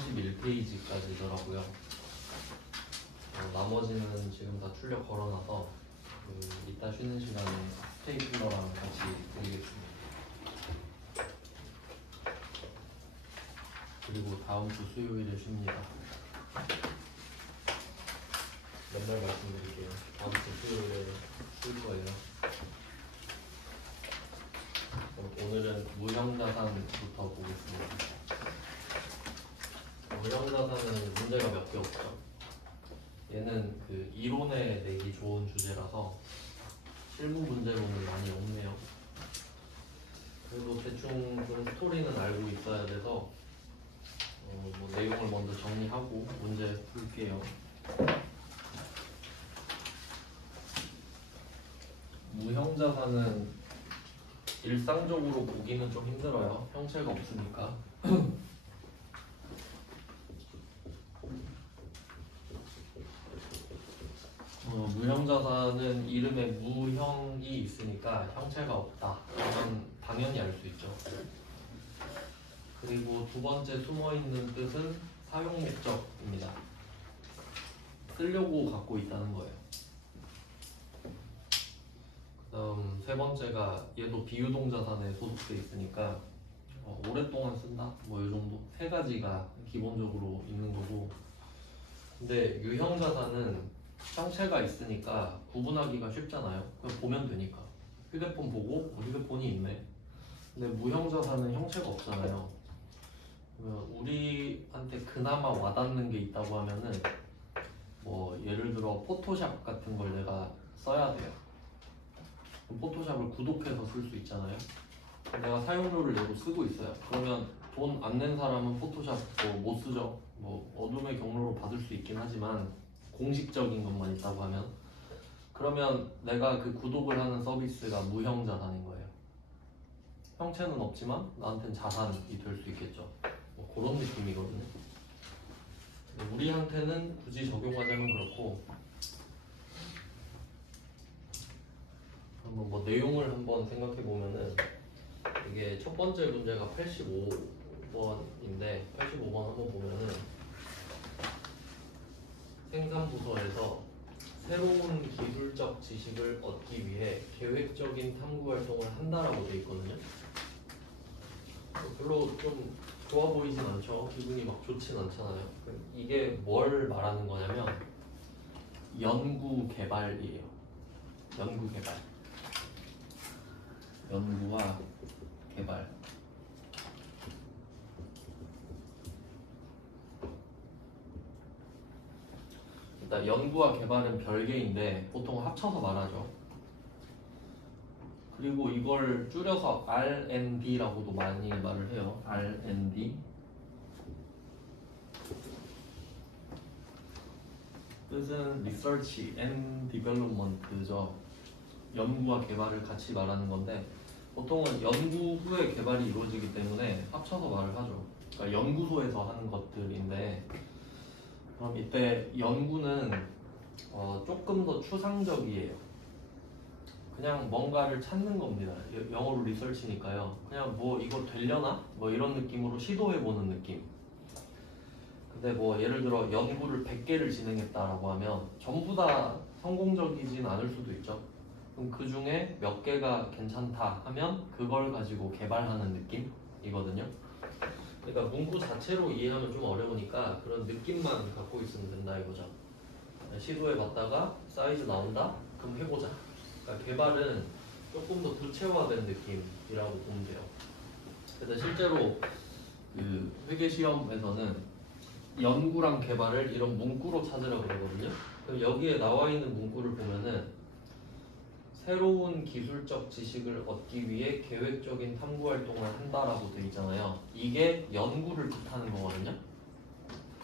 31페이지까지더라고요. 나머지는 지금 다 출력 걸어놔서 이따 쉬는 시간에 스테이플러랑 같이 드리겠습니다. 그리고 다음 주 수요일에 쉽니다. 맨날 말씀드릴게요. 다음 주 수요일에 쉴 거예요. 오늘은 무형자산부터 보겠습니다. 무형자산은 문제가 몇 개 없죠. 얘는 그 이론에 내기 좋은 주제라서 실무 문제로는 많이 없네요. 그래도 대충 좀 스토리는 알고 있어야 돼서 뭐 내용을 먼저 정리하고 문제 풀게요. 무형자산은 일상적으로 보기는 좀 힘들어요. 형체가 없으니까. 무형자산은 이름에 무형이 있으니까 형체가 없다. 이건 당연히 알 수 있죠. 그리고 두 번째 숨어있는 뜻은 사용 목적입니다. 쓰려고 갖고 있다는 거예요. 그다음 세 번째가 얘도 비유동자산에 소속돼 있으니까 오랫동안 쓴다? 뭐 이 정도? 세 가지가 기본적으로 있는 거고. 근데 유형자산은 형체가 있으니까 구분하기가 쉽잖아요. 그냥 보면 되니까. 휴대폰 보고 휴대폰이 있네. 근데 무형자산은 형체가 없잖아요. 그러면 우리한테 그나마 와닿는 게 있다고 하면은 뭐 예를 들어 포토샵 같은 걸 내가 써야 돼요. 그럼 포토샵을 구독해서 쓸 수 있잖아요. 내가 사용료를 내고 쓰고 있어요. 그러면 돈 안 낸 사람은 포토샵 못 쓰죠. 뭐 어둠의 경로로 받을 수 있긴 하지만 공식적인 것만 있다고 하면, 그러면 내가 그 구독을 하는 서비스가 무형자산인 거예요. 형체는 없지만 나한테는 자산이 될 수 있겠죠. 뭐 그런 느낌이거든요. 우리한테는 굳이 적용하자면 그렇고, 한번 뭐 내용을 한번 생각해 보면은, 이게 첫 번째 문제가 85번인데 85번 한번 보면은 생산부서에서 새로운 기술적 지식을 얻기 위해 계획적인 탐구 활동을 한다라고 되어 있거든요. 별로 좀 좋아 보이진 않죠. 기분이 막 좋진 않잖아요. 이게 뭘 말하는 거냐면 연구 개발이에요. 연구 개발. 연구와 개발. 일단 연구와 개발은 별개인데 보통 합쳐서 말하죠. 그리고 이걸 줄여서 R&D라고도 많이 말을 해요. R&D. 뜻은 Research and Development죠. 연구와 개발을 같이 말하는 건데 보통은 연구 후에 개발이 이루어지기 때문에 합쳐서 말을 하죠. 그러니까 연구소에서 하는 것들인데, 그럼 이때 연구는 조금 더 추상적이에요. 그냥 뭔가를 찾는 겁니다. 영어로 리서치니까요. 그냥 뭐 이거 되려나? 뭐 이런 느낌으로 시도해보는 느낌. 근데 뭐 예를 들어 연구를 100개를 진행했다라고 하면 전부 다 성공적이진 않을 수도 있죠. 그럼 그 중에 몇 개가 괜찮다 하면 그걸 가지고 개발하는 느낌이거든요. 그러니까 문구 자체로 이해하면 좀 어려우니까 그런 느낌만 갖고 있으면 된다 이거죠. 시도해봤다가 사이즈 나온다? 그럼 해보자. 그러니까 개발은 조금 더 구체화된 느낌이라고 보면 돼요. 그래서 실제로 그 회계시험에서는 연구랑 개발을 이런 문구로 찾으라고 그러거든요. 그럼 여기에 나와 있는 문구를 보면은 새로운 기술적 지식을 얻기 위해 계획적인 탐구 활동을 한다라고 되어 있잖아요. 이게 연구를 뜻하는 거거든요.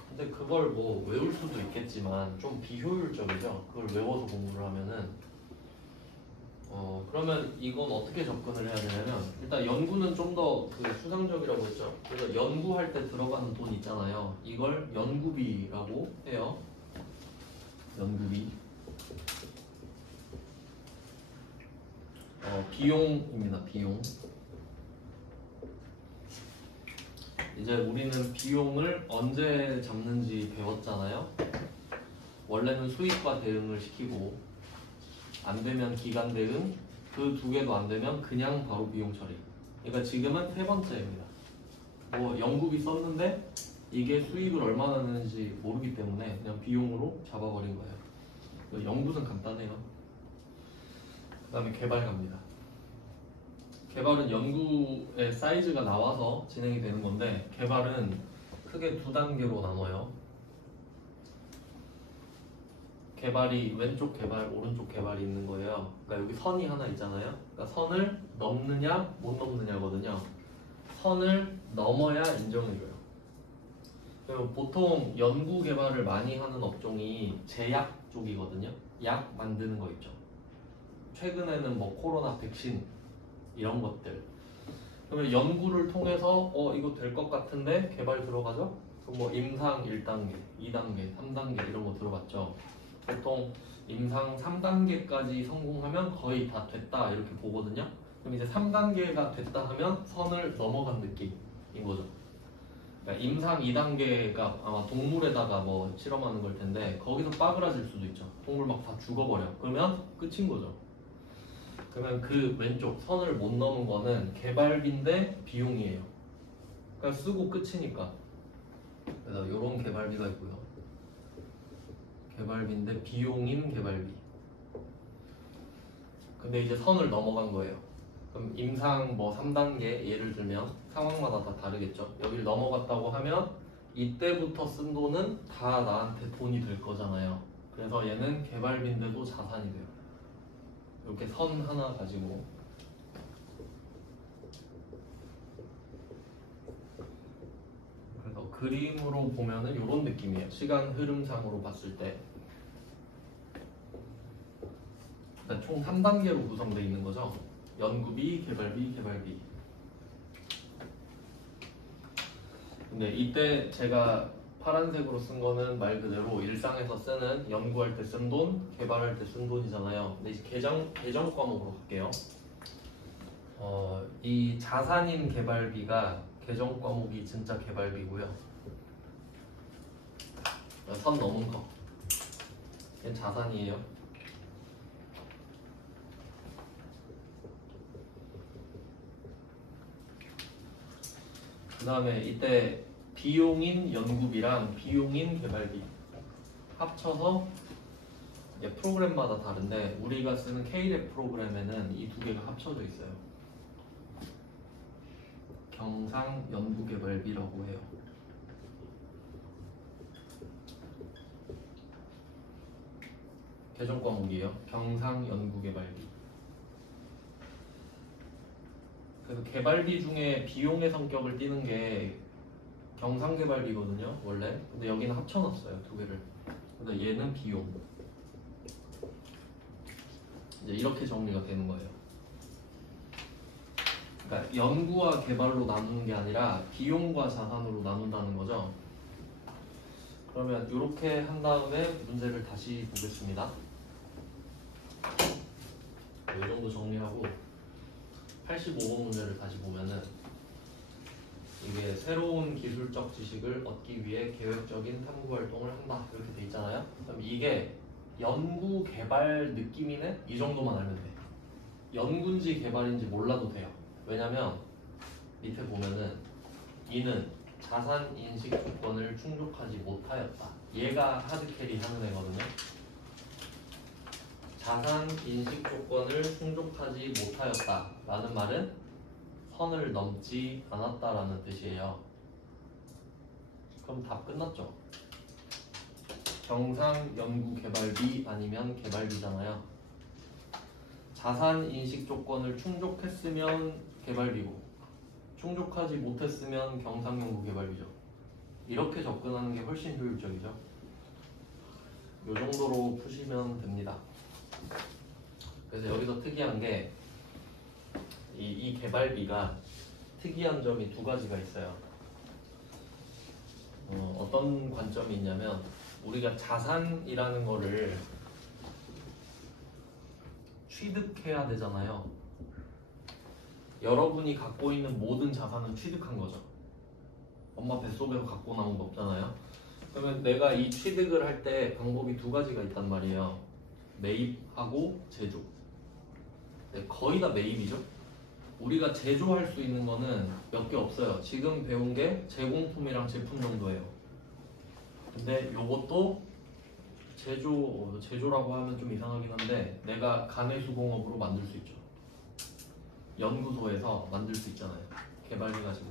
근데 그걸 뭐 외울 수도 있겠지만 좀 비효율적이죠. 그걸 외워서 공부를 하면은 그러면 이건 어떻게 접근을 해야 되냐면, 일단 연구는 좀 더 그 추상적이라고 했죠. 그래서 연구할 때 들어가는 돈 있잖아요. 이걸 연구비라고 해요. 연구비. 비용입니다. 비용. 이제 우리는 비용을 언제 잡는지 배웠잖아요. 원래는 수익과 대응을 시키고 안 되면 기간 대응, 그 두 개도 안 되면 그냥 바로 비용 처리. 그러니까 지금은 세 번째입니다. 뭐 연구비 썼는데 이게 수익을 얼마나 내는지 모르기 때문에 그냥 비용으로 잡아버린 거예요. 연구는 간단해요. 그 다음에 개발 갑니다. 개발은 연구의 사이즈가 나와서 진행이 되는 건데, 개발은 크게 두 단계로 나눠요. 개발이 왼쪽 개발, 오른쪽 개발이 있는 거예요. 그러니까 여기 선이 하나 있잖아요. 그러니까 선을 넘느냐 못 넘느냐거든요. 선을 넘어야 인정해줘요. 그리고 보통 연구 개발을 많이 하는 업종이 제약 쪽이거든요. 약 만드는 거 있죠. 최근에는 뭐 코로나 백신 이런 것들. 그러면 연구를 통해서 이거 될 것 같은데 개발 들어가죠? 그럼 뭐 임상 1단계, 2단계, 3단계 이런 거 들어봤죠? 보통 임상 3단계까지 성공하면 거의 다 됐다 이렇게 보거든요. 그럼 이제 3단계가 됐다 하면 선을 넘어간 느낌인 거죠. 그러니까 임상 2단계가 아마 동물에다가 뭐 실험하는 걸 텐데 거기서 빠그라질 수도 있죠. 동물 막 다 죽어버려. 그러면 끝인 거죠. 그러면 그 왼쪽 선을 못 넘은 거는 개발비인데 비용이에요. 그러니까 쓰고 끝이니까. 그래서 이런 개발비가 있고요. 개발비인데 비용인 개발비. 근데 이제 선을 넘어간 거예요. 그럼 임상 뭐 3단계 예를 들면 상황마다 다 다르겠죠. 여기를 넘어갔다고 하면 이때부터 쓴 돈은 다 나한테 돈이 될 거잖아요. 그래서 얘는 개발비인데도 자산이 돼요. 이렇게 선 하나 가지고. 그래서 그림으로 보면은 이런 느낌이에요. 시간 흐름상으로 봤을 때. 총 3단계로 구성되어 있는 거죠. 연구비, 개발비, 개발비. 근데 이때 제가 파란색으로 쓴 거는 말 그대로 일상에서 쓰는 연구할 때 쓴 돈, 개발할 때 쓴 돈이잖아요. 근데 이제 계정 과목으로 갈게요. 이 자산인 개발비가 계정 과목이 진짜 개발비고요. 선 넘은 거. 얘는 자산이에요. 그 다음에 이때 비용인 연구비랑 비용인 개발비 합쳐서 이제 프로그램마다 다른데 우리가 쓰는 K랩 프로그램에는 이 두 개가 합쳐져 있어요. 경상 연구개발비라고 해요. 계정 과목이에요. 경상 연구개발비. 그래서 개발비 중에 비용의 성격을 띠는 게 경상개발비거든요, 원래. 근데 여기는 합쳐놨어요, 두 개를. 그래서 얘는 비용. 이제 이렇게 정리가 되는 거예요. 그러니까 연구와 개발로 나누는 게 아니라 비용과 자산으로 나눈다는 거죠. 그러면 이렇게 한 다음에 문제를 다시 보겠습니다. 이 정도 정리하고 85번 문제를 다시 보면은 이게 새로운 기술적 지식을 얻기 위해 계획적인 탐구 활동을 한다 이렇게 돼 있잖아요. 그럼 이게 연구 개발 느낌이네? 이 정도만 알면 돼. 연구인지 개발인지 몰라도 돼요. 왜냐면 밑에 보면은 이는 자산 인식 조건을 충족하지 못하였다. 얘가 하드캐리 하는 애거든요. 자산 인식 조건을 충족하지 못하였다 라는 말은 선을 넘지 않았다라는 뜻이에요. 그럼 답 끝났죠? 경상 연구 개발비 아니면 개발비잖아요. 자산 인식 조건을 충족했으면 개발비고 충족하지 못했으면 경상 연구 개발비죠. 이렇게 접근하는 게 훨씬 효율적이죠. 이 정도로 푸시면 됩니다. 그래서 여기서 특이한 게 이 개발비가 특이한 점이 두 가지가 있어요. 어떤 관점이 있냐면 우리가 자산이라는 거를 취득해야 되잖아요. 여러분이 갖고 있는 모든 자산은 취득한 거죠. 엄마 뱃속에서 갖고 나온 거 없잖아요. 그러면 내가 이 취득을 할 때 방법이 두 가지가 있단 말이에요. 매입하고 제조. 네, 거의 다 매입이죠. 우리가 제조할 수 있는 거는 몇 개 없어요. 지금 배운 게 제공품이랑 제품 정도예요. 근데 요것도 제조라고 하면 좀 이상하긴 한데 내가 가내수공업으로 만들 수 있죠. 연구소에서 만들 수 있잖아요. 개발해가지고.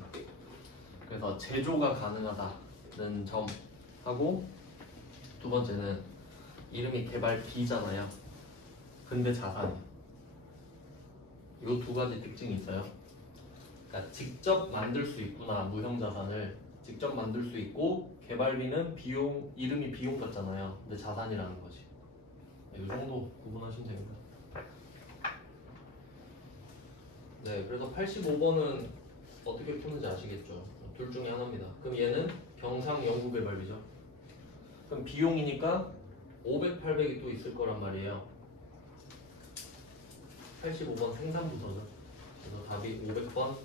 그래서 제조가 가능하다는 점 하고, 두 번째는 이름이 개발비잖아요. 근데 자산이. 이 두 가지 특징이 있어요. 그러니까 직접 만들 수 있구나, 무형자산을 직접 만들 수 있고, 개발비는 비용, 이름이 비용 같잖아요. 근데 자산이라는 거지. 이 정도 구분하시면 됩니다. 네, 그래서 85번은 어떻게 푸는지 아시겠죠? 둘 중에 하나입니다. 그럼 얘는 경상 연구개발비죠. 그럼 비용이니까 500, 800이 또 있을 거란 말이에요. 85번 생산부터죠. 그래서 답이 500번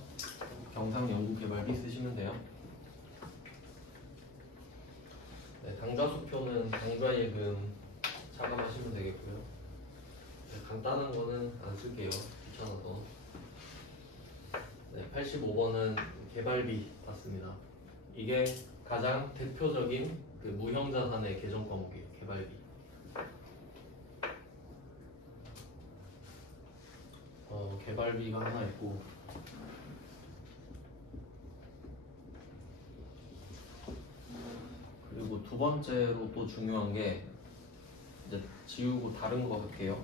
경상 연구개발비 쓰시면 돼요. 네, 당좌수표는 당좌예금 차감하시면 되겠고요. 네, 간단한 거는 안 쓸게요. 귀찮아서. 네, 85번은 개발비 맞습니다. 이게 가장 대표적인 그 무형자산의 계정 과목이에요. 개발비. 개발비가 하나 있고, 그리고 두 번째로 또 중요한 게, 이제 지우고 다른 거 할게요.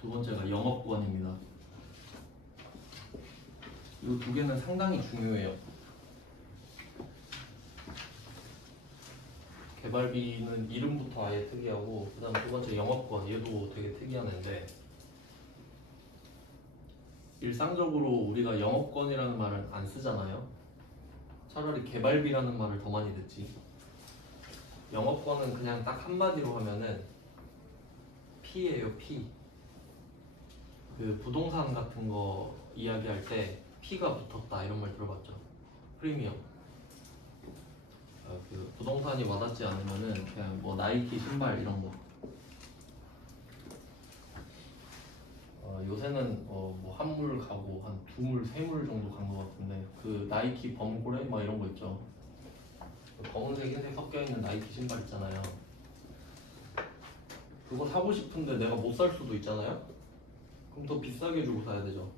두 번째가 영업권입니다. 이 두 개는 상당히 중요해요. 개발비는 이름부터 아예 특이하고, 그 다음 두 번째 영업권, 얘도 되게 특이한 애인데, 일상적으로 우리가 영업권이라는 말을 안 쓰잖아요. 차라리 개발비라는 말을 더 많이 듣지. 영업권은 그냥 딱 한마디로 하면은 P예요, P. 그 부동산 같은 거 이야기할 때 P가 붙었다 이런 말 들어봤죠? 프리미엄. 그 부동산이 와닿지 않으면은 그냥 뭐 나이키 신발 이런 거. 요새는 뭐 한물 가고 한 두물, 세물 정도 간 것 같은데, 그 나이키 범고래 막 이런 거 있죠. 그 검은색, 흰색 섞여 있는 나이키 신발 있잖아요. 그거 사고 싶은데 내가 못 살 수도 있잖아요. 그럼 더 비싸게 주고 사야 되죠.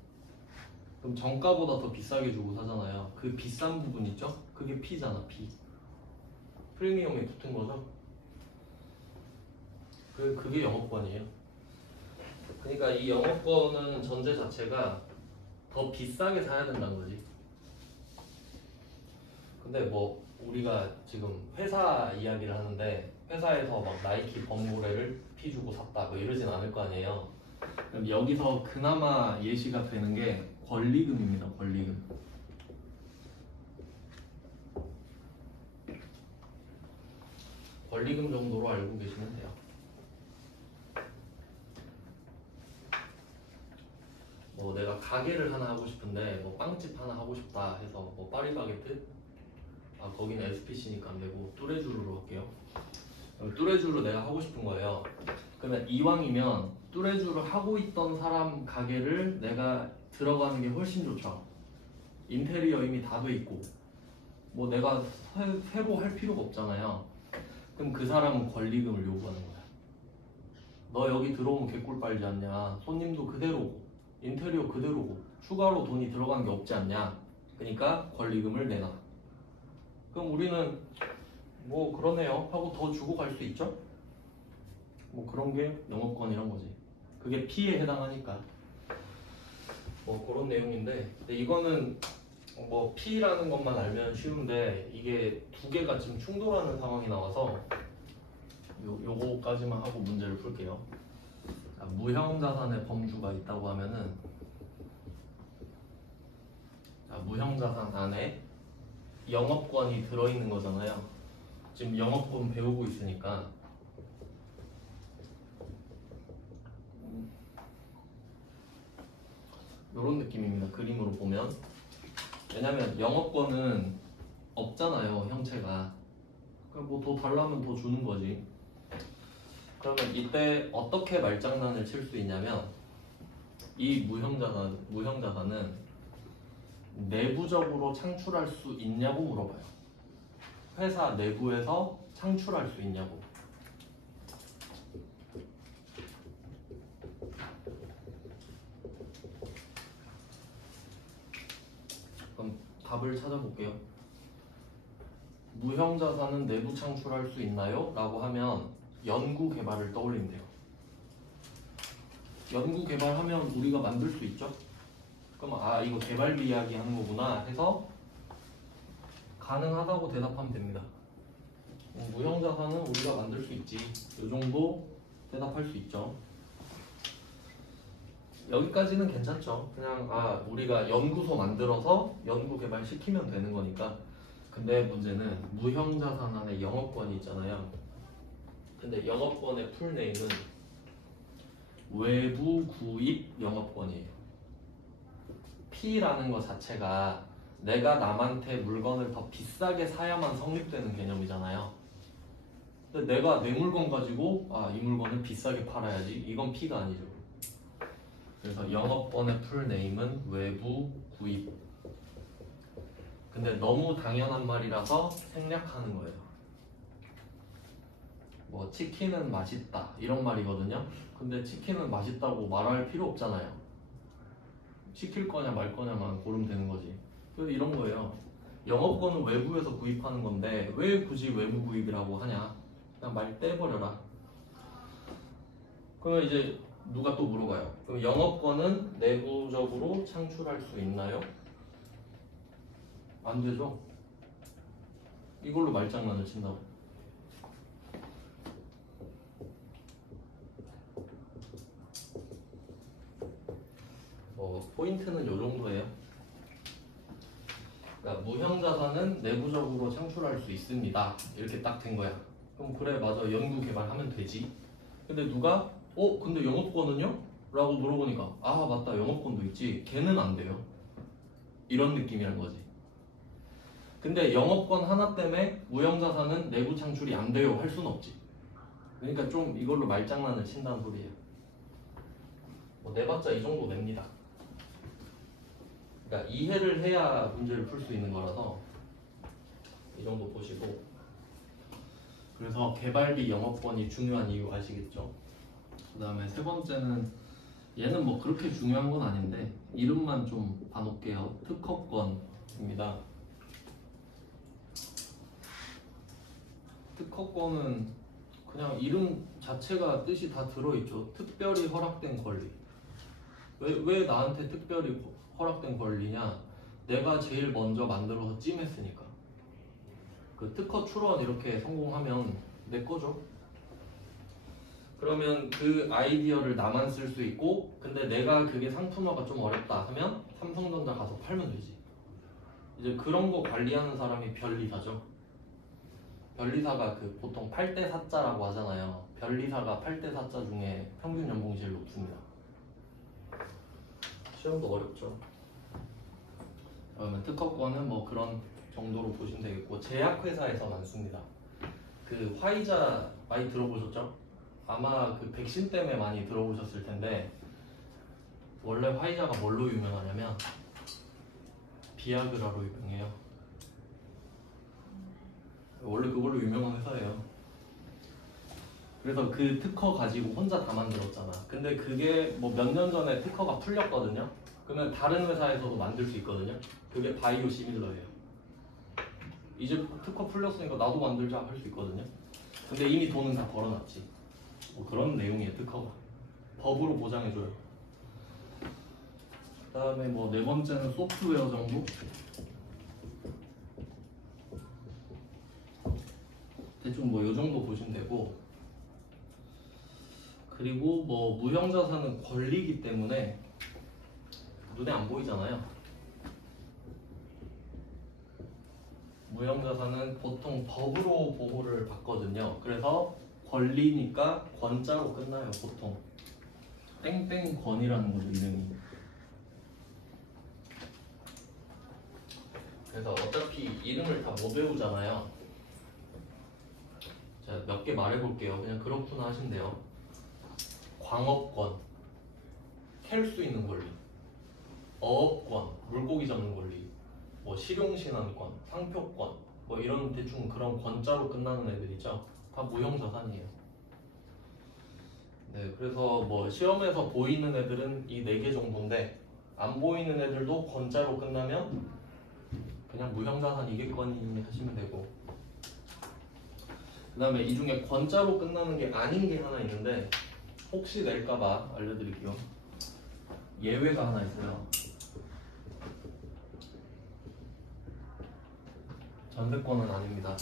그럼 정가보다 더 비싸게 주고 사잖아요. 그 비싼 부분 있죠? 그게 P잖아, P. 프리미엄이 붙은 거죠. 그게 영업권이에요. 그러니까 이 영업권은 전제 자체가 더 비싸게 사야 된다는 거지. 근데 뭐 우리가 지금 회사 이야기를 하는데, 회사에서 막 나이키 범고래를 P 주고 샀다 뭐 이러진 않을 거 아니에요. 그럼 여기서 그나마 예시가 되는 게 권리금입니다. 권리금. 권리금 정도로 알고 계시면 돼요. 뭐 내가 가게를 하나 하고 싶은데, 뭐 빵집 하나 하고 싶다 해서 뭐 파리바게뜨? 거기는 SPC니까 안 되고 뚜레쥬르로 할게요. 뚜레쥬르 내가 하고 싶은 거예요. 그러면 이왕이면 뚜레쥬르 하고 있던 사람 가게를 내가 들어가는 게 훨씬 좋죠. 인테리어 이미 다 돼 있고, 뭐 내가 새로 할 필요가 없잖아요. 그럼 그 사람은 권리금을 요구하는 거야. 너 여기 들어오면 개꿀 빨지 않냐? 손님도 그대로고, 인테리어 그대로고, 추가로 돈이 들어간 게 없지 않냐? 그러니까 권리금을 내놔. 그럼 우리는 뭐 그러네요 하고 더 주고 갈 수 있죠? 뭐 그런 게 영업권이란 거지. 그게 P에 해당하니까. 뭐 그런 내용인데, 근데 이거는 뭐 P라는 것만 알면 쉬운데, 이게 두 개가 지금 충돌하는 상황이 나와서 요거까지만 하고 문제를 풀게요. 자, 무형자산의 범주가 있다고 하면은, 자, 무형자산 안에 영업권이 들어있는 거잖아요. 지금 영업권 배우고 있으니까 이런 느낌입니다. 그림으로 보면. 왜냐면 영업권은 없잖아요, 형체가. 그럼 뭐 더 달라면 더 주는 거지. 그러면 이때 어떻게 말장난을 칠 수 있냐면, 이 무형자산은 내부적으로 창출할 수 있냐고 물어봐요. 회사 내부에서 창출할 수 있냐고. 그럼 답을 찾아볼게요. 무형자산은 내부 창출할 수 있나요? 라고 하면 연구개발을 떠올리면 돼요. 연구개발하면 우리가 만들 수 있죠? 그럼 이거 개발비 이야기 하는 거구나 해서 가능하다고 대답하면 됩니다. 무형자산은 우리가 만들 수 있지. 이 정도 대답할 수 있죠. 여기까지는 괜찮죠. 그냥 우리가 연구소 만들어서 연구개발 시키면 되는 거니까. 근데 문제는 무형자산 안에 영업권이 있잖아요. 근데 영업권의 풀네임은 외부 구입 영업권이에요. P라는 것 자체가 내가 남한테 물건을 더 비싸게 사야만 성립되는 개념이잖아요. 근데 내가 내 물건 가지고 이 물건을 비싸게 팔아야지, 이건 P가 아니죠. 그래서 영업권의 풀네임은 외부 구입. 근데 너무 당연한 말이라서 생략하는 거예요. 뭐 치킨은 맛있다 이런 말이거든요. 근데 치킨은 맛있다고 말할 필요 없잖아요. 시킬 거냐 말 거냐만 고르면 되는 거지. 그래서 이런 거예요. 영업권은 외부에서 구입하는 건데 왜 굳이 외부 구입이라고 하냐. 그냥 말 떼버려라. 그러면 이제 누가 또 물어봐요. 그럼 영업권은 내부적으로 창출할 수 있나요? 안 되죠. 이걸로 말장난을 친다고. 포인트는 요 정도예요. 그러니까 무형자산은 내부적으로 창출할 수 있습니다. 이렇게 딱 된 거야. 그럼 그래 맞아, 연구 개발하면 되지. 근데 누가 근데 영업권은요? 라고 물어보니까 맞다, 영업권도 있지. 걔는 안 돼요. 이런 느낌이란 거지. 근데 영업권 하나 때문에 무형자산은 내부 창출이 안 돼요 할 수는 없지. 그러니까 좀 이걸로 말장난을 친다는 소리예요. 내봤자 이 정도 냅니다. 그러니까 이해를 해야 문제를 풀 수 있는 거라서 이 정도 보시고. 그래서 개발비 영업권이 중요한 이유 아시겠죠? 그 다음에 세 번째는 얘는 뭐 그렇게 중요한 건 아닌데 이름만 좀 봐놓을게요. 특허권입니다. 특허권은 그냥 이름 자체가 뜻이 다 들어있죠. 특별히 허락된 권리. 왜 나한테 특별히 허락된 권리냐? 내가 제일 먼저 만들어서 찜했으니까. 그 특허 출원 이렇게 성공하면 내 거죠. 그러면 그 아이디어를 나만 쓸 수 있고, 근데 내가 그게 상품화가 좀 어렵다 하면 삼성전자 가서 팔면 되지. 이제 그런 거 관리하는 사람이 변리사죠. 변리사가 그 보통 8대 4자라고 하잖아요. 변리사가 8대 4자 중에 평균 연봉이 제일 높습니다. 시험도 어렵죠. 그러면 특허권은 뭐 그런 정도로 보시면 되겠고, 제약회사에서 많습니다. 그 화이자 많이 들어보셨죠? 아마 그 백신 때문에 많이 들어보셨을 텐데, 원래 화이자가 뭘로 유명하냐면 비아그라로 유명해요. 원래 그걸로 유명한 회사예요. 그래서 그 특허 가지고 혼자 다 만들었잖아. 근데 그게 뭐 몇 년 전에 특허가 풀렸거든요. 그러면 다른 회사에서도 만들 수 있거든요. 그게 바이오 시밀러예요. 이제 특허 풀렸으니까 나도 만들자 할 수 있거든요. 근데 이미 돈은 다 벌어놨지. 뭐 그런 내용이에요. 특허가 법으로 보장해줘요. 그 다음에 뭐 네 번째는 소프트웨어 정보. 대충 뭐 요 정도 보시면 되고, 그리고 뭐 무형자산은 권리이기 때문에 눈에 안 보이잖아요. 무형자산은 보통 법으로 보호를 받거든요. 그래서 권리니까 권자로 끝나요. 보통 땡땡권이라는 거죠, 이름이. 그래서 어차피 이름을 다 못 외우잖아요. 자, 몇 개 말해볼게요. 그냥 그렇구나 하시면 돼요. 광업권, 캘 수 있는 권리. 어업권, 물고기 잡는 권리. 뭐 실용신안권, 상표권, 뭐 이런 대충 그런 권자로 끝나는 애들이죠. 다 무형자산이에요. 네, 그래서 뭐 시험에서 보이는 애들은 이 4개 정도인데 안 보이는 애들도 권자로 끝나면 그냥 무형자산이겠거니 하시면 되고, 그 다음에 이 중에 권자로 끝나는 게 아닌 게 하나 있는데 혹시 낼까봐 알려드릴게요. 예외가 하나 있어요. 전세권은 아닙니다.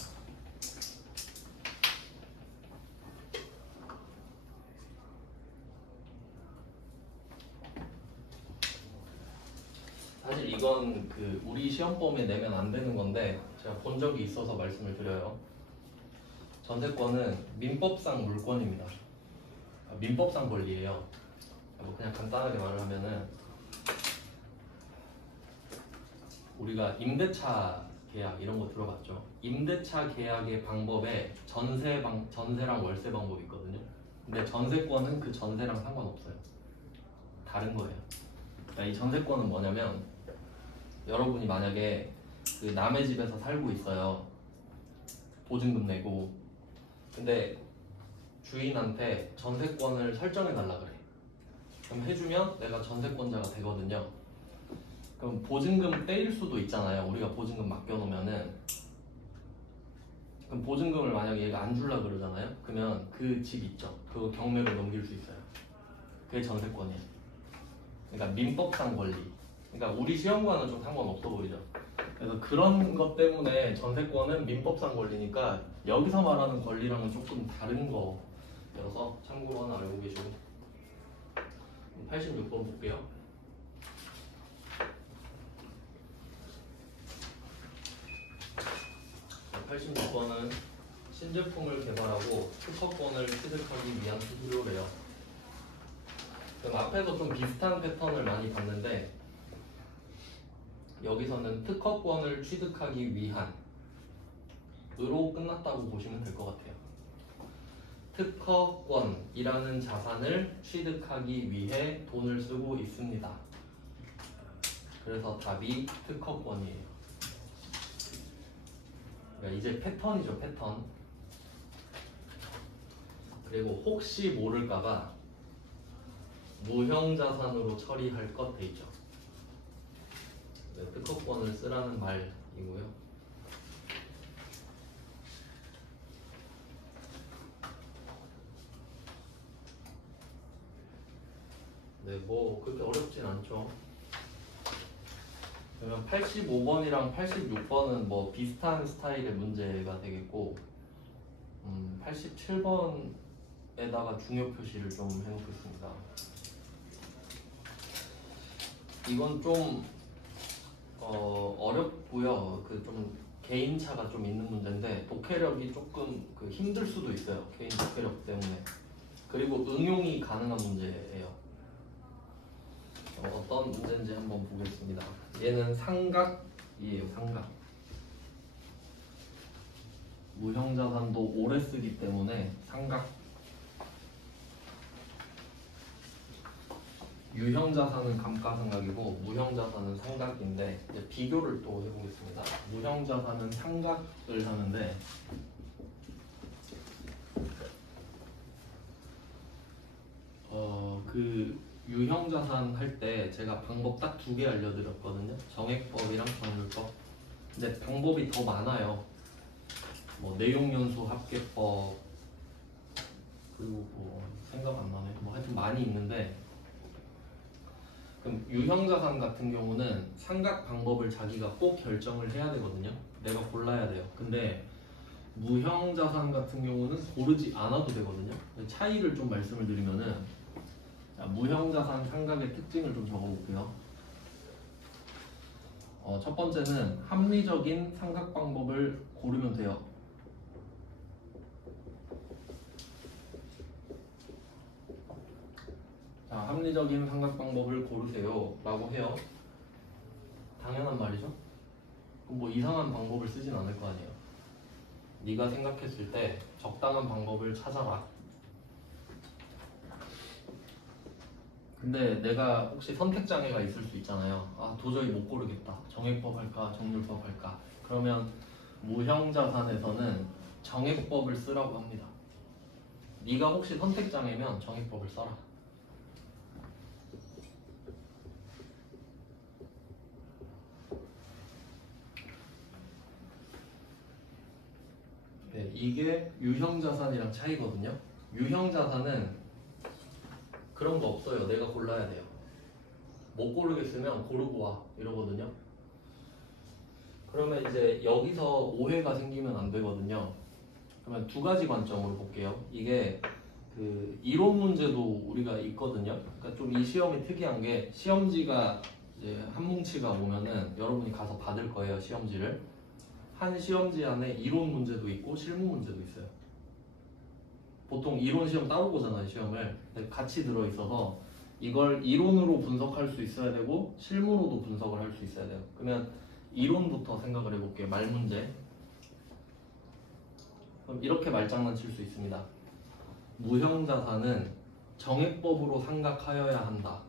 사실 이건 그 우리 시험범위에 내면 안 되는 건데 제가 본 적이 있어서 말씀을 드려요. 전세권은 민법상 물권입니다. 민법상 권리예요. 뭐 그냥 간단하게 말을 하면은 우리가 임대차 계약 이런 거 들어봤죠. 임대차 계약의 방법에 전세랑 월세 방법이 있거든요. 근데 전세권은 그 전세랑 상관없어요. 다른 거예요. 그러니까 이 전세권은 뭐냐면 여러분이 만약에 그 남의 집에서 살고 있어요. 보증금 내고. 근데 주인한테 전세권을 설정해 달라 그래. 그럼 해주면 내가 전세권자가 되거든요. 그럼 보증금 떼일 수도 있잖아요. 우리가 보증금 맡겨놓으면은. 그럼 보증금을 만약에 얘가 안 줄라 그러잖아요. 그러면 그 집 있죠. 그거 경매로 넘길 수 있어요. 그게 전세권이에요. 그러니까 민법상 권리. 그러니까 우리 시험과는 좀 상관없어 보이죠. 그래서 그런 것 때문에 전세권은 민법상 권리니까 여기서 말하는 권리랑은 조금 다른 거여서 참고로 하나 알고 계시고. 86번 볼게요. 86번은 신제품을 개발하고 특허권을 취득하기 위한 수수료래요. 그럼 앞에서 좀 비슷한 패턴을 많이 봤는데 여기서는 특허권을 취득하기 위한 으로 끝났다고 보시면 될 것 같아요. 특허권이라는 자산을 취득하기 위해 돈을 쓰고 있습니다. 그래서 답이 특허권이에요. 그러니까 이제 패턴이죠, 패턴. 그리고 혹시 모를까봐 무형자산으로 처리할 것 돼 있죠. 네, 특허권을 쓰라는 말이고요. 네, 뭐 그렇게 어렵진 않죠. 그러면 85번이랑 86번은 뭐 비슷한 스타일의 문제가 되겠고, 87번에다가 중요 표시를 좀 해놓겠습니다. 이건 좀 어렵고요. 그 좀 개인차가 좀 있는 문제인데 독해력이 조금 그 힘들 수도 있어요. 개인 독해력 때문에. 그리고 응용이 가능한 문제예요. 어떤 문제인지 한번 보겠습니다. 얘는 삼각이에요. 삼각. 무형자산도 오래 쓰기 때문에 삼각. 유형자산은 감가상각이고 무형자산은 삼각인데 이제 비교를 또 해보겠습니다. 무형자산은 삼각을 하는데 그 유형자산 할 때 제가 방법 딱 2개 알려드렸거든요. 정액법이랑 정률법. 근데 방법이 더 많아요. 뭐 내용연수 합계법 그리고 뭐 생각 안 나네. 뭐 하여튼 많이 있는데 그럼 유형자산 같은 경우는 삼각 방법을 자기가 꼭 결정을 해야 되거든요. 내가 골라야 돼요. 근데 무형자산 같은 경우는 고르지 않아도 되거든요. 차이를 좀 말씀을 드리면은, 자, 무형자산 상각의 특징을 좀 적어볼게요. 첫 번째는 합리적인 상각 방법을 고르면 돼요. 자, 합리적인 삼각 방법을 고르세요 라고 해요. 당연한 말이죠. 그럼 뭐 이상한 방법을 쓰진 않을 거 아니에요. 네가 생각했을 때 적당한 방법을 찾아라. 근데 내가 혹시 선택장애가 있을 수 있잖아요. 아, 도저히 못 고르겠다. 정액법 할까 정률법 할까. 그러면 무형자산에서는 정액법을 쓰라고 합니다. 네가 혹시 선택장애면 정액법을 써라. 네, 이게 유형자산이랑 차이거든요. 유형자산은 그런 거 없어요. 내가 골라야 돼요. 못 고르겠으면 고르고 와 이러거든요. 그러면 이제 여기서 오해가 생기면 안 되거든요. 그러면 두 가지 관점으로 볼게요. 이게 그 이론 문제도 우리가 있거든요. 그러니까 좀 이 시험이 특이한 게 시험지가 이제 한 뭉치가 오면은 여러분이 가서 받을 거예요. 시험지를. 한 시험지 안에 이론 문제도 있고 실무 문제도 있어요. 보통 이론 시험 따로 보잖아요. 시험을. 근데 같이 들어있어서 이걸 이론으로 분석할 수 있어야 되고 실무로도 분석을 할 수 있어야 돼요. 그러면 이론부터 생각을 해볼게요. 말 문제. 그럼 이렇게 말장난 칠 수 있습니다. 무형자산은 정액법으로 삼각하여야 한다.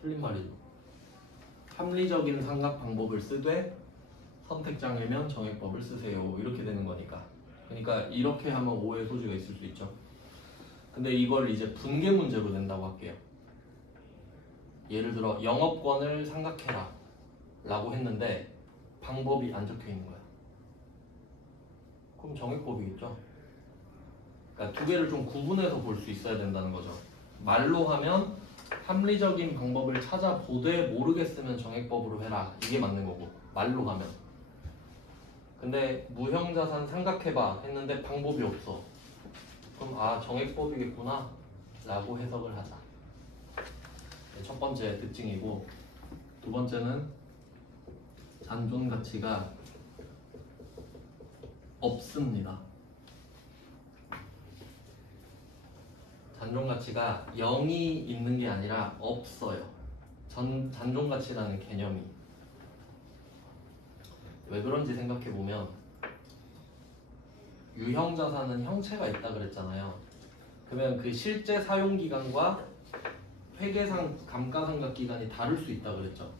틀린 말이죠. 합리적인 삼각 방법을 쓰되 선택장애면 정액법을 쓰세요. 이렇게 되는 거니까. 그러니까 이렇게 하면 오해 소지가 있을 수 있죠. 근데 이걸 이제 분계 문제로 낸다고 할게요. 예를 들어 영업권을 삼각해라 라고 했는데 방법이 안 적혀 있는 거야. 그럼 정액법이겠죠. 그러니까 두 개를 좀 구분해서 볼 수 있어야 된다는 거죠. 말로 하면 합리적인 방법을 찾아보되 모르겠으면 정액법으로 해라. 이게 맞는 거고 말로 하면. 근데 무형자산 삼각해봐 했는데 방법이 없어. 그럼 아 정액법이겠구나 라고 해석을 하자. 첫 번째 특징이고, 두 번째는 잔존 가치가 없습니다. 잔존 가치가 0이 있는 게 아니라 없어요. 잔존 가치라는 개념이. 왜 그런지 생각해 보면 유형자산은 형체가 있다 그랬잖아요. 그러면 그 실제 사용 기간과 회계상 감가상각 기간이 다를 수 있다 그랬죠.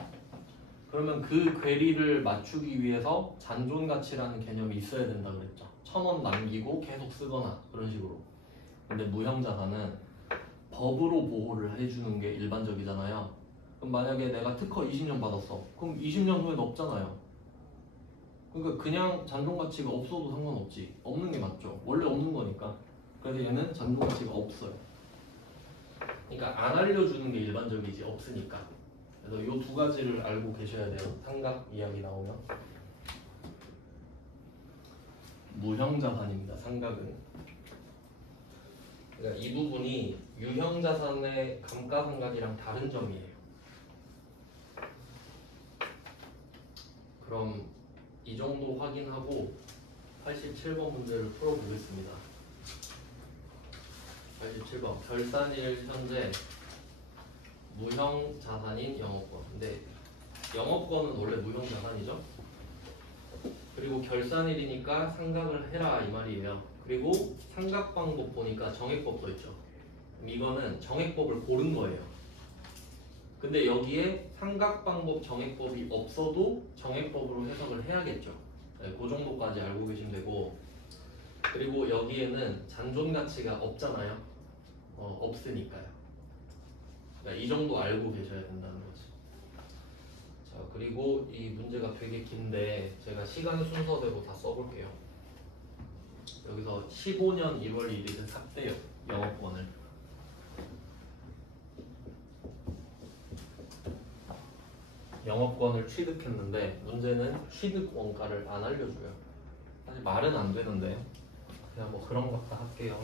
그러면 그 괴리를 맞추기 위해서 잔존 가치라는 개념이 있어야 된다 그랬죠. 1,000원 남기고 계속 쓰거나 그런 식으로. 근데 무형자산은 법으로 보호를 해주는 게 일반적이잖아요. 그럼 만약에 내가 특허 20년 받았어. 그럼 20년 후에는 없잖아요. 그러니까 그냥 잔존 가치가 없어도 상관없지. 없는 게 맞죠. 원래 없는 거니까. 그래서 얘는 잔존 가치가 없어요. 그러니까 안 알려주는 게 일반적이지 없으니까. 그래서 이 두 가지를 알고 계셔야 돼요. 삼각 이야기 나오면. 무형자산입니다. 삼각은. 그러니까 이 부분이 유형자산의 감가상각이랑 다른 점이에요. 그럼 이 정도 확인하고 87번 문제를 풀어보겠습니다. 87번 결산일 현재 무형자산인 영업권. 근데 영업권은 원래 무형자산이죠. 그리고 결산일이니까 상각을 해라 이 말이에요. 그리고 상각방법 보니까 정액법 써있죠. 그럼 이거는 정액법을 고른 거예요. 근데 여기에 상각방법 정액법이 없어도 정액법으로 해석을 해야겠죠. 네, 그 정도까지 알고 계시면 되고, 그리고 여기에는 잔존 가치가 없잖아요. 없으니까요. 그러니까 이 정도 알고 계셔야 된다는 거지. 자, 그리고 이 문제가 되게 긴데 제가 시간 순서대로 다 써볼게요. 여기서 15년 1월 1일은 삭제요. 영업권을. 영업권을 취득했는데 문제는 취득 원가를 안 알려줘요. 사실 말은 안 되는데 그냥 뭐 그런 것 다 할게요.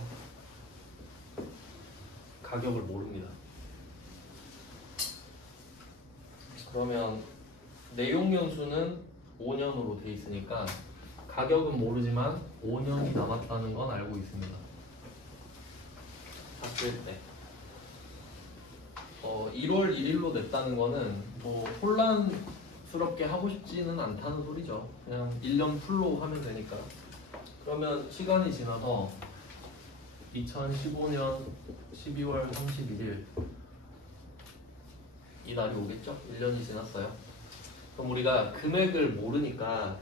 가격을 모릅니다. 그러면 내용 연수는 5년으로 돼 있으니까 가격은 모르지만 5년이 남았다는 건 알고 있습니다. 봤을 때 1월 1일로 냈다는 거는 뭐 혼란스럽게 하고 싶지는 않다는 소리죠. 그냥 1년 풀로 하면 되니까. 그러면 시간이 지나서 2015년 12월 31일 이 날이 오겠죠? 1년이 지났어요. 그럼 우리가 금액을 모르니까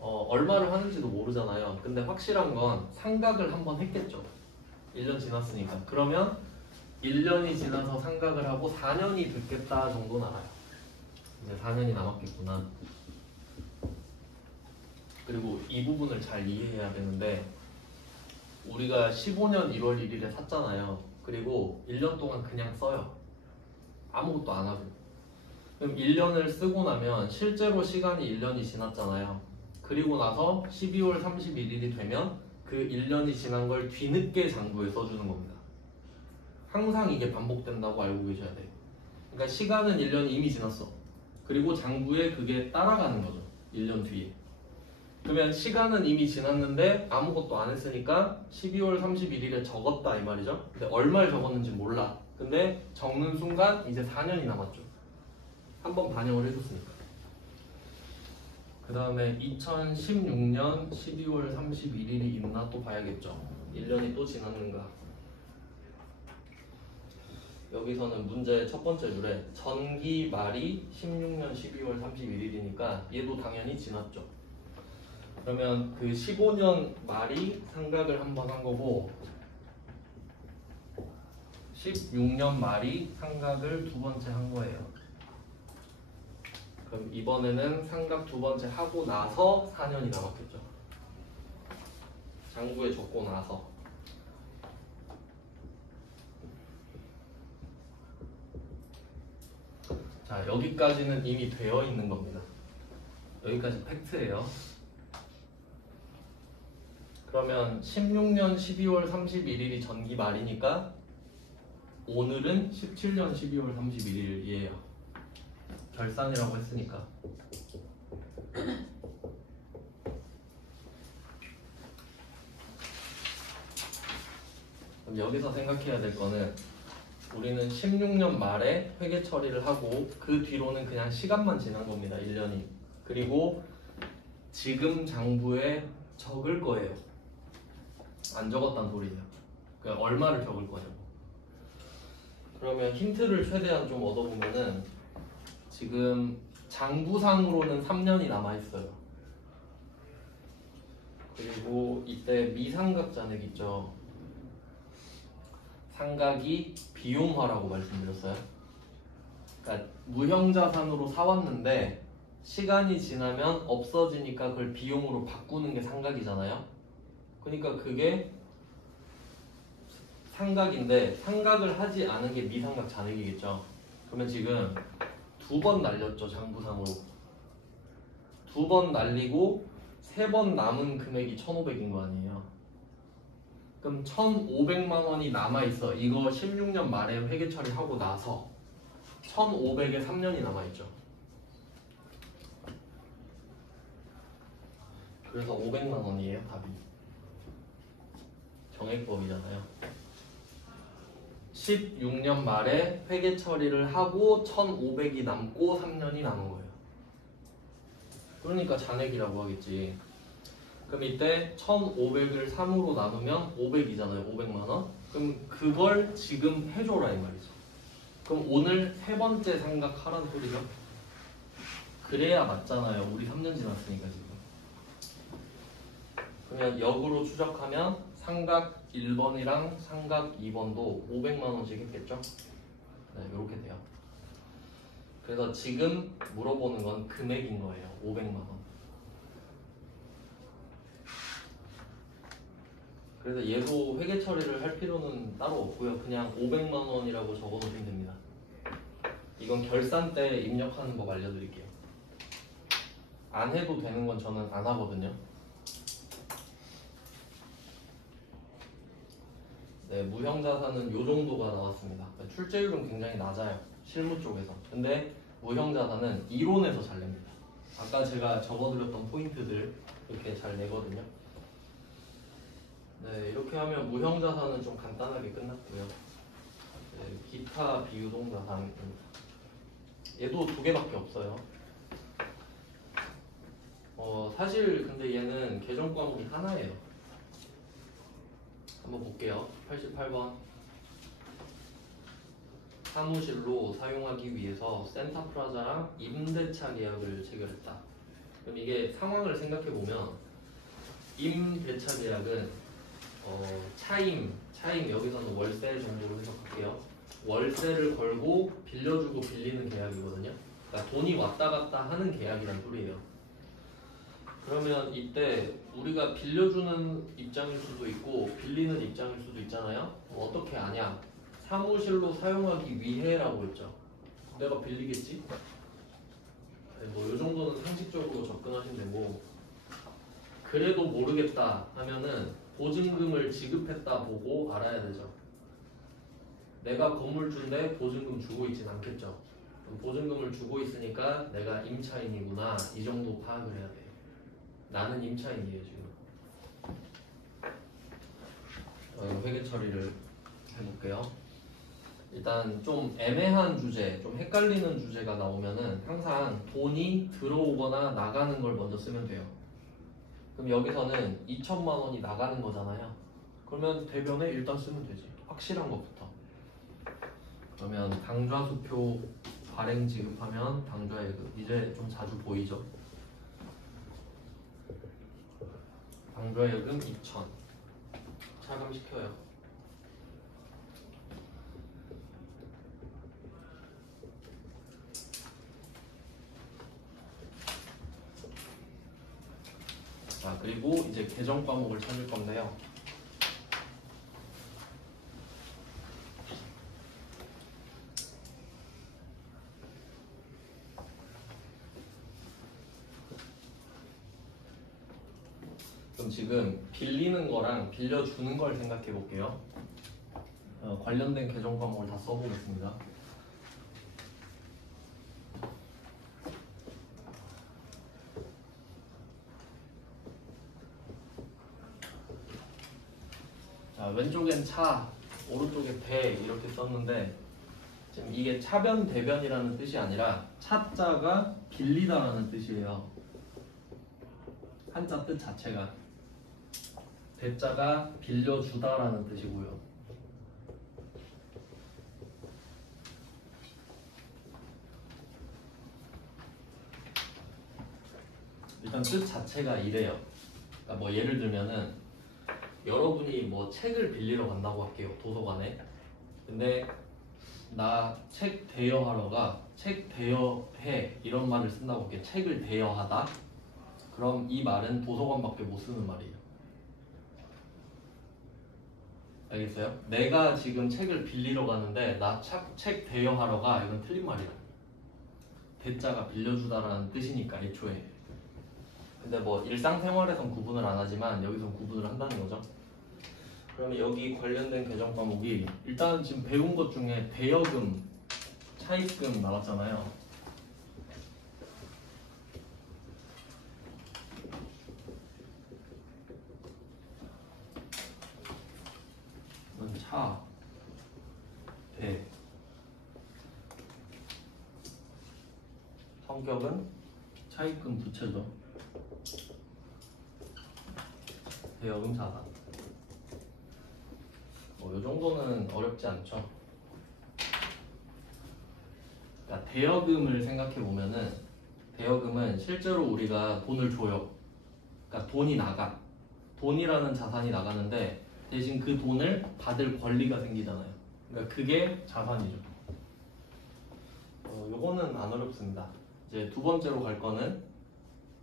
얼마를 하는지도 모르잖아요. 근데 확실한 건 상각을 한번 했겠죠. 1년 지났으니까. 그러면 1년이 지나서 상각을 하고 4년이 됐겠다 정도는 알아요. 이제 4년이 남았겠구나. 그리고 이 부분을 잘 이해해야 되는데 우리가 15년 1월 1일에 샀잖아요. 그리고 1년 동안 그냥 써요. 아무것도 안 하고. 그럼 1년을 쓰고 나면 실제로 시간이 1년이 지났잖아요. 그리고 나서 12월 31일이 되면 그 1년이 지난 걸 뒤늦게 장부에 써주는 겁니다. 항상 이게 반복된다고 알고 계셔야 돼요. 그러니까 시간은 1년이 이미 지났어. 그리고 장부에 그게 따라가는 거죠. 1년 뒤에. 그러면 시간은 이미 지났는데 아무것도 안 했으니까 12월 31일에 적었다 이 말이죠. 근데 얼마를 적었는지 몰라. 근데 적는 순간 이제 4년이 남았죠. 한번 반영을 해줬으니까. 그 다음에 2016년 12월 31일이 있나 또 봐야겠죠. 1년이 또 지났는가. 여기서는 문제 첫 번째 줄에 전기 말이 16년 12월 31일이니까 얘도 당연히 지났죠. 그러면 그 15년 말이 상각을 한번 한 거고 16년 말이 상각을 두 번째 한 거예요. 그럼 이번에는 상각 두 번째 하고 나서 4년이 남았겠죠. 장부에 적고 나서. 자, 여기까지는 이미 되어 있는 겁니다. 여기까지 팩트예요. 그러면 16년 12월 31일이 전기 말이니까 오늘은 17년 12월 31일이에요. 결산이라고 했으니까. 그럼 여기서 생각해야 될 거는 우리는 16년 말에 회계 처리를 하고 그 뒤로는 그냥 시간만 지난 겁니다. 1년이. 그리고 지금 장부에 적을 거예요. 안 적었단 소리예요. 그러니까 얼마를 적을 거냐고. 그러면 힌트를 최대한 좀 얻어보면은 지금 장부상으로는 3년이 남아있어요. 그리고 이때 미상각 잔액 있죠. 상각이 비용화라고 말씀드렸어요. 그러니까 무형자산으로 사왔는데 시간이 지나면 없어지니까 그걸 비용으로 바꾸는 게 상각이잖아요. 그러니까 그게 상각인데 상각을 하지 않은 게 미상각 잔액이겠죠. 그러면 지금 두 번 날렸죠. 장부상으로. 두 번 날리고 세 번 남은 금액이 1,500인 거 아니에요. 그럼 1,500만 원이 남아있어. 이거 16년 말에 회계 처리하고 나서 1,500에 3년이 남아있죠. 그래서 500만 원이에요. 답이. 정액법이잖아요. 16년 말에 회계 처리를 하고 1,500이 남고 3년이 남은 거예요. 그러니까 잔액이라고 하겠지. 그럼 이때 1,500을 3으로 나누면 500이잖아요. 500만 원. 그럼 그걸 지금 해줘라 이 말이죠. 그럼 오늘 세 번째 상각하라는 소리죠. 그래야 맞잖아요. 우리 3년 지났으니까 지금. 그러면 역으로 추적하면 상각 1번이랑 상각 2번도 500만 원씩 했겠죠? 네, 이렇게 돼요. 그래서 지금 물어보는 건 금액인 거예요. 500만 원. 그래서 얘도 회계 처리를 할 필요는 따로 없고요. 그냥 500만 원이라고 적어놓으면 됩니다. 이건 결산 때 입력하는 법 알려드릴게요. 안 해도 되는 건 저는 안 하거든요. 네, 무형자산은 요 정도가 나왔습니다. 출제율은 굉장히 낮아요. 실무 쪽에서. 근데 무형자산은 이론에서 잘 냅니다. 아까 제가 적어드렸던 포인트들 이렇게 잘 내거든요. 네, 이렇게 하면 무형자산은 좀 간단하게 끝났고요. 네, 기타 비유동자산입니다. 얘도 두 개밖에 없어요. 사실 근데 얘는 계정 과목이 하나예요. 한번 볼게요. 88번. 사무실로 사용하기 위해서 센타프라자랑 임대차 계약을 체결했다. 그럼 이게 상황을 생각해 보면 임대차 계약은 차임 여기서는 월세 정도로 해석할게요. 월세를 걸고 빌려주고 빌리는 계약이거든요. 그러니까 돈이 왔다 갔다 하는 계약이란 소리예요. 그러면 이때 우리가 빌려주는 입장일 수도 있고 빌리는 입장일 수도 있잖아요. 어떻게 아냐? 사무실로 사용하기 위해라고 했죠. 내가 빌리겠지? 뭐 이 정도는 상식적으로 접근하시면 되고, 그래도 모르겠다 하면은 보증금을 지급했다 보고 알아야 되죠. 내가 건물주인데 보증금 주고 있진 않겠죠. 그럼 보증금을 주고 있으니까 내가 임차인이구나, 이 정도 파악을 해야 돼요. 나는 임차인이에요 지금. 회계 처리를 해볼게요. 일단 좀 애매한 주제, 좀 헷갈리는 주제가 나오면은 항상 돈이 들어오거나 나가는 걸 먼저 쓰면 돼요. 그럼 여기서는 2천만 원이 나가는 거잖아요. 그러면 대변에 일단 쓰면 되지. 확실한 것부터. 그러면 당좌수표 발행 지급하면 당좌예금. 이제 좀 자주 보이죠. 당좌예금 2천. 차감시켜요. 자, 그리고 이제 계정 과목을 찾을 건데요. 그럼 지금 빌리는 거랑 빌려주는 걸 생각해 볼게요. 관련된 계정 과목을 다 써보겠습니다. 자, 왼쪽엔 차, 오른쪽에 배 이렇게 썼는데 지금 이게 차변 대변이라는 뜻이 아니라 차자가 빌리다라는 뜻이에요. 한자 뜻 자체가. 대자가 빌려주다라는 뜻이고요. 일단 뜻 자체가 이래요. 그러니까 뭐 예를 들면은 여러분이 뭐 책을 빌리러 간다고 할게요. 도서관에. 근데 나 책 대여하러가 책 대여해 이런 말을 쓴다고 할게요. 책을 대여하다. 그럼 이 말은 도서관밖에 못 쓰는 말이에요. 알겠어요? 내가 지금 책을 빌리러 가는데 나 책 대여하러 가. 이건 틀린 말이야. 대자가 빌려주다라는 뜻이니까 애초에. 근데 뭐 일상생활에선 구분을 안 하지만 여기선 구분을 한다는 거죠. 그러면 여기 관련된 계정 과목이 일단 지금 배운 것 중에 대여금, 차입금 나왔잖아요. 이건 차, 배. 성격은 차입금 부채죠. 대여금 자산. 이 정도는 어렵지 않죠. 그러니까 대여금을 생각해 보면은 대여금은 실제로 우리가 돈을 줘요. 그러니까 돈이 나가. 돈이라는 자산이 나가는데 대신 그 돈을 받을 권리가 생기잖아요. 그러니까 그게 자산이죠. 요거는 안 어렵습니다. 이제 두 번째로 갈 거는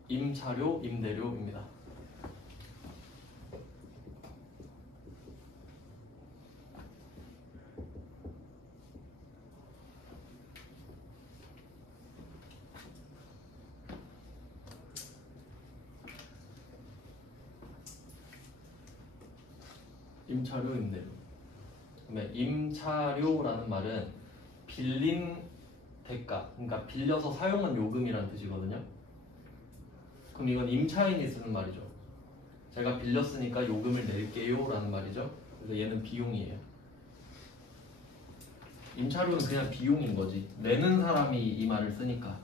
임차료, 임대료입니다. 임차료, 임대료. 그러면 임차료라는 말은 빌린 대가, 그러니까 빌려서 사용한 요금이라는 뜻이거든요. 그럼 이건 임차인이 쓰는 말이죠. 제가 빌렸으니까 요금을 낼게요 라는 말이죠. 그래서 얘는 비용이에요. 임차료는 그냥 비용인 거지. 내는 사람이 이 말을 쓰니까.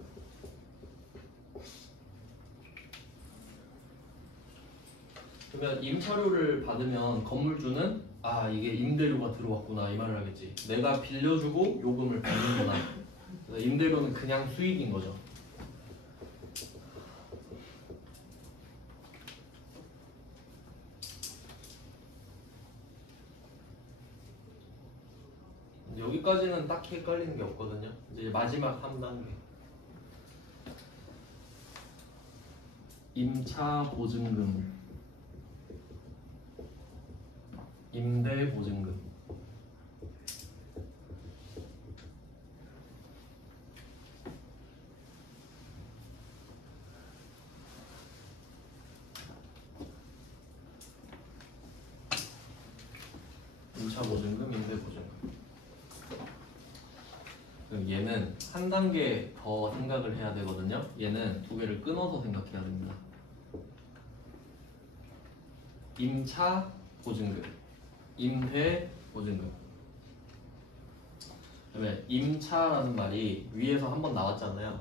그러면 임차료를 받으면 건물주는 아 이게 임대료가 들어왔구나 이 말을 하겠지. 내가 빌려주고 요금을 받는구나. 그래서 임대료는 그냥 수익인 거죠. 여기까지는 딱히 헷갈리는 게 없거든요. 이제 마지막 3단계 임차 보증금, 임대 보증금. 임차 보증금, 임대 보증금. 그럼 얘는 한 단계 더 생각을 해야 되거든요. 얘는 두 개를 끊어서 생각해야 됩니다. 임차 보증금, 임대 보증금. 그다음에 임차라는 말이 위에서 한번 나왔잖아요.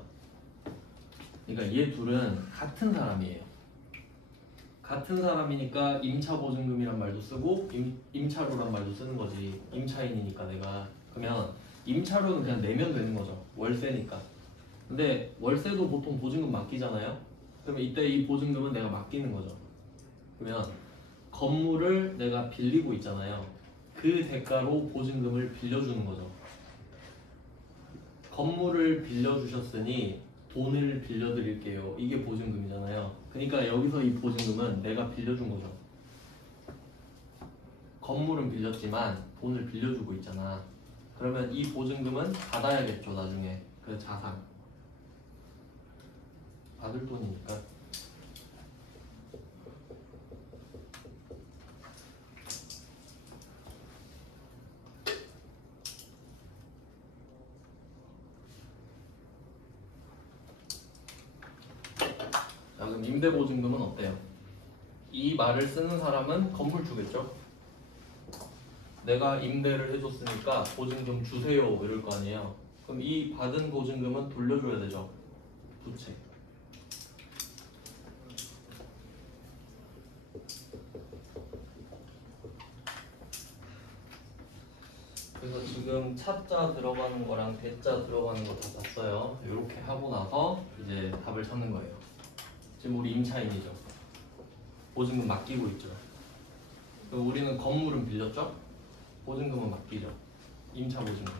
그러니까 얘 둘은 같은 사람이에요. 같은 사람이니까 임차 보증금이란 말도 쓰고 임차료란 말도 쓰는 거지. 임차인이니까 내가. 그러면 임차료는 그냥 내면 되는 거죠. 월세니까. 근데 월세도 보통 보증금 맡기잖아요. 그러면 이때 이 보증금은 내가 맡기는 거죠. 그러면 건물을 내가 빌리고 있잖아요. 그 대가로 보증금을 빌려주는 거죠. 건물을 빌려주셨으니 돈을 빌려드릴게요. 이게 보증금이잖아요. 그러니까 여기서 이 보증금은 내가 빌려준 거죠. 건물은 빌렸지만 돈을 빌려주고 있잖아. 그러면 이 보증금은 받아야겠죠. 나중에 그 자산 받을 돈이니까. 자, 그럼 임대보증금은 어때요? 이 말을 쓰는 사람은 건물주겠죠? 내가 임대를 해줬으니까 보증금 주세요 이럴 거 아니에요. 그럼 이 받은 보증금은 돌려줘야 되죠. 부채. 그래서 지금 차자 들어가는 거랑 대자 들어가는 거 다 짰어요. 이렇게 하고 나서 이제 답을 찾는 거예요. 지금 우리 임차인이죠. 보증금 맡기고 있죠. 그리고 우리는 건물은 빌렸죠. 보증금은 맡기죠. 임차 보증금.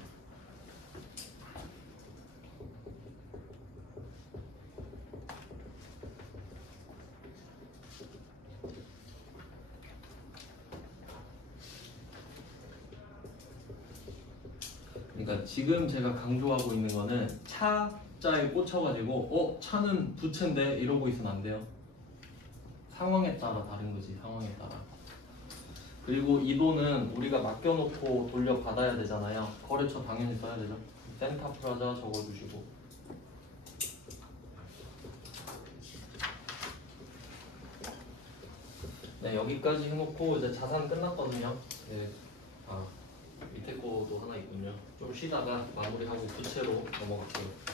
그러니까 지금 제가 강조하고 있는 거는 차자에 꽂혀가지고 차는 부채인데 이러고 있으면 안 돼요. 상황에 따라 다른 거지. 상황에 따라. 그리고 이 돈은 우리가 맡겨놓고 돌려받아야 되잖아요. 거래처 당연히 써야 되죠. 센타프라자 적어주시고. 네, 여기까지 해놓고 이제 자산 끝났거든요. 네. 밑에 거도 하나 있군요. 좀 쉬다가 마무리하고 부채로 넘어갈게요.